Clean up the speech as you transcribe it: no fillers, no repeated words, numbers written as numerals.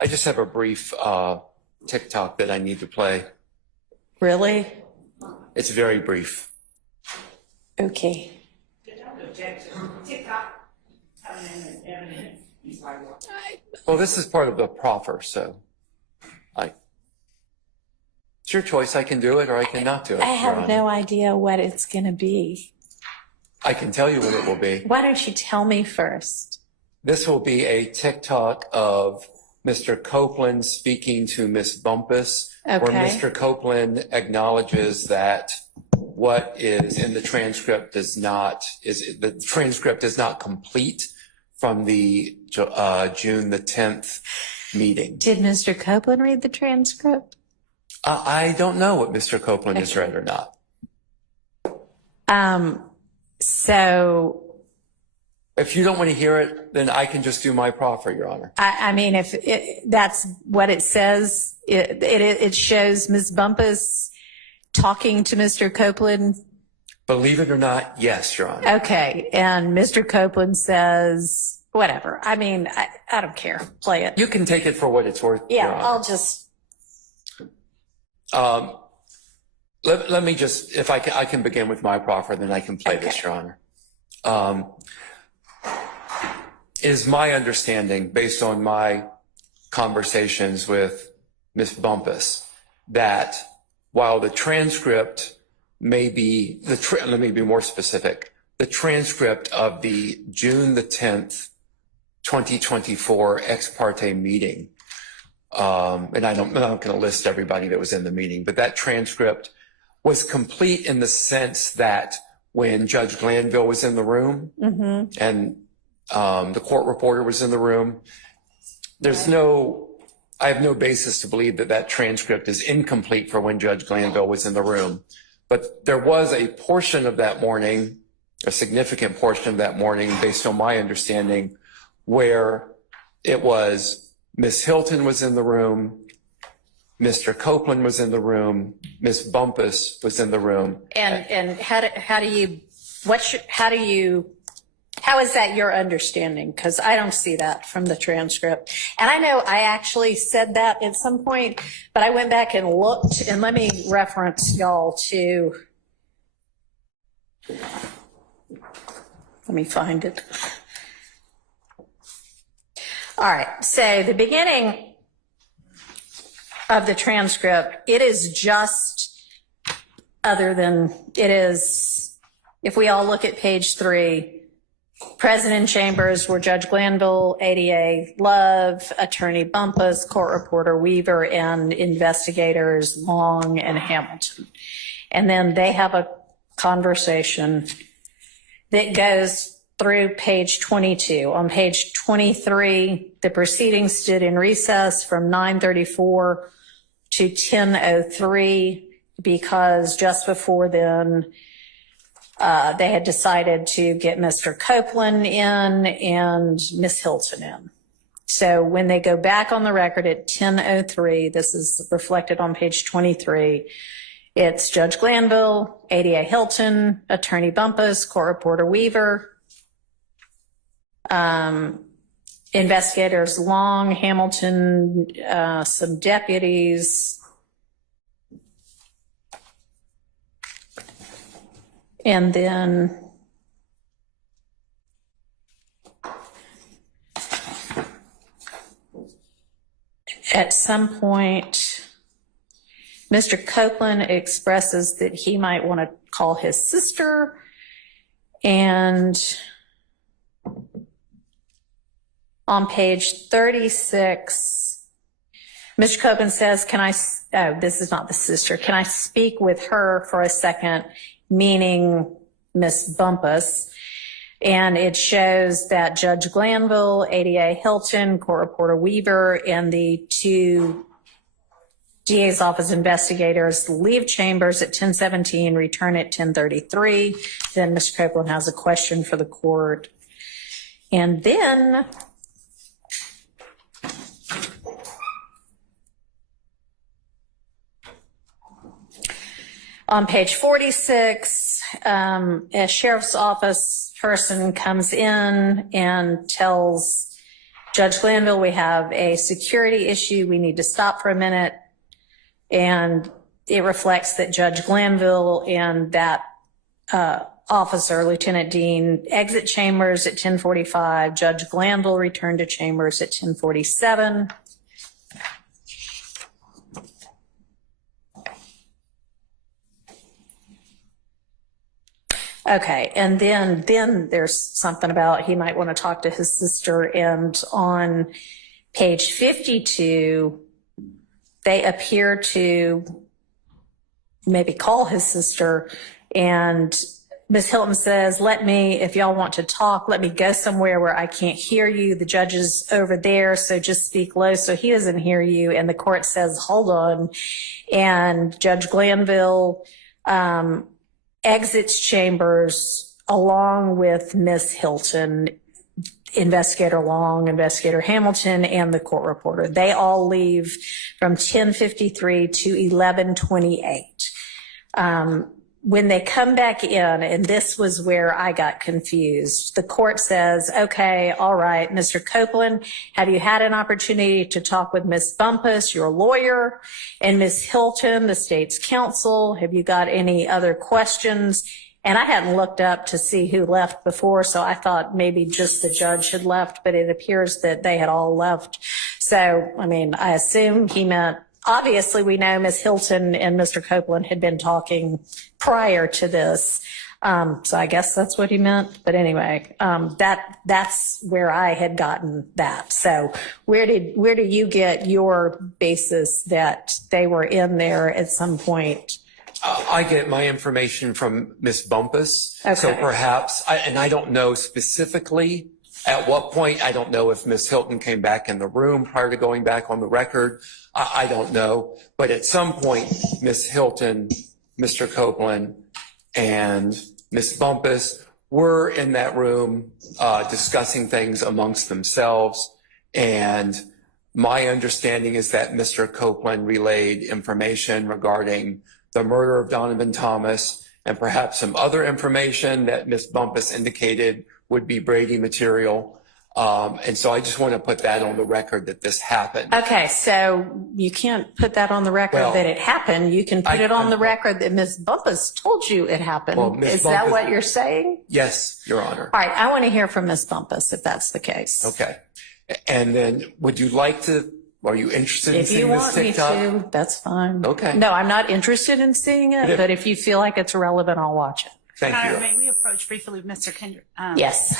I just have a brief TikTok that I need to play. Really? It's very brief. Okay. Well, this is part of the proffer, so it's your choice. I can do it or I cannot do it. I have no idea what it's going to be. I can tell you what it will be. Why don't you tell me first? This will be a TikTok of Mr. Copeland speaking to Miss Bumpus, where Mr. Copeland acknowledges that what is in the transcript the transcript is not complete from the June the 10th meeting. Did Mr. Copeland read the transcript? I don't know what Mr. Copeland has read or not. So if you don't want to hear it, then I can just do my proffer, Your Honor. I mean, if that's what it says, it shows Ms. Bumpus talking to Mr. Copeland. Believe it or not, yes, Your Honor. Okay. And Mr. Copeland says, whatever. I mean, I don't care. Play it. You can take it for what it's worth. Yeah, Your Honor. I'll just. Let me just, if I can begin with my proffer, then I can play this, Your Honor. It is my understanding, based on my conversations with Ms. Bumpus, that while the transcript may be, let me be more specific, the transcript of the June the 10th, 2024 ex parte meeting, and I'm not going to list everybody that was in the meeting, but that transcript was complete in the sense that when Judge Glanville was in the room and the court reporter was in the room, I have no basis to believe that that transcript is incomplete for when Judge Glanville was in the room. But there was a portion of that morning, a significant portion of that morning, based on my understanding, where it was Ms. Hilton was in the room, Mr. Copeland was in the room, Ms. Bumpus was in the room. And how is that your understanding? Because I don't see that from the transcript. And I know I actually said that at some point, but I went back and looked, and let me reference y'all to, let me find it. All right, so the beginning of the transcript, it is just if we all look at page 3, President Chambers were Judge Glanville, ADA Love, Attorney Bumpus, Court Reporter Weaver, and investigators Long and Hamilton. And then they have a conversation that goes through page 22. On page 23, the proceedings stood in recess from 9:34 to 10:03 because just before then, they had decided to get Mr. Copeland in and Ms. Hilton in. So when they go back on the record at 10:03, this is reflected on page 23, it's Judge Glanville, ADA Hilton, Attorney Bumpus, Court Reporter Weaver, investigators Long, Hamilton, some deputies, and then at some point, Mr. Copeland expresses that he might want to call his sister, and on page 36, Mr. Copeland says, this is not the sister, can I speak with her for a second, meaning Ms. Bumpus? And it shows that Judge Glanville, ADA Hilton, Court Reporter Weaver, and the 2 DA's office investigators leave chambers at 10:17, return at 10:33. Then Mr. Copeland has a question for the court. And then on page 46, a sheriff's office person comes in and tells Judge Glanville, we have a security issue. We need to stop for a minute. And it reflects that Judge Glanville and that officer, Lieutenant Dean, exit chambers at 10:45. Judge Glanville returned to chambers at 10:47. Okay, and then there's something about he might want to talk to his sister, and on page 52, they appear to maybe call his sister, and Ms. Hilton says, if y'all want to talk, let me go somewhere where I can't hear you. The judge is over there, so just speak low so he doesn't hear you. And the court says, hold on. And Judge Glanville exits chambers along with Ms. Hilton, Investigator Long, Investigator Hamilton, and the court reporter. They all leave from 10:53 to 11:28. When they come back in, and this was where I got confused, the court says, okay, all right, Mr. Copeland, have you had an opportunity to talk with Ms. Bumpus, your lawyer, and Ms. Hilton, the state's counsel? Have you got any other questions? And I hadn't looked up to see who left before, so I thought maybe just the judge had left, but it appears that they had all left. So, I mean, I assume he meant, obviously we know Ms. Hilton and Mr. Copeland had been talking prior to this. So I guess that's what he meant. But anyway, that's where I had gotten that. So where do you get your basis that they were in there at some point? I get my information from Ms. Bumpus. Okay. So perhaps, and I don't know specifically at what point. I don't know if Ms. Hilton came back in the room prior to going back on the record. I don't know. But at some point, Ms. Hilton, Mr. Copeland, and Ms. Bumpus were in that room discussing things amongst themselves. And my understanding is that Mr. Copeland relayed information regarding the murder of Donovan Thomas and perhaps some other information that Ms. Bumpus indicated would be Brady material. And so I just want to put that on the record that this happened. Okay, so you can't put that on the record that it happened. You can put it on the record that Ms. Bumpus told you it happened. Well, Is that what you're saying? Yes, Your Honor. All right, I want to hear from Ms. Bumpus if that's the case. Okay. And then would you like to, are you interested in If seeing you this want me TikTok? to, that's fine. Okay. No, I'm not interested in seeing it, but if you feel like it's relevant, I'll watch it. Thank Your you. Honor, may we approach briefly with Mr. Kendrick? Yes.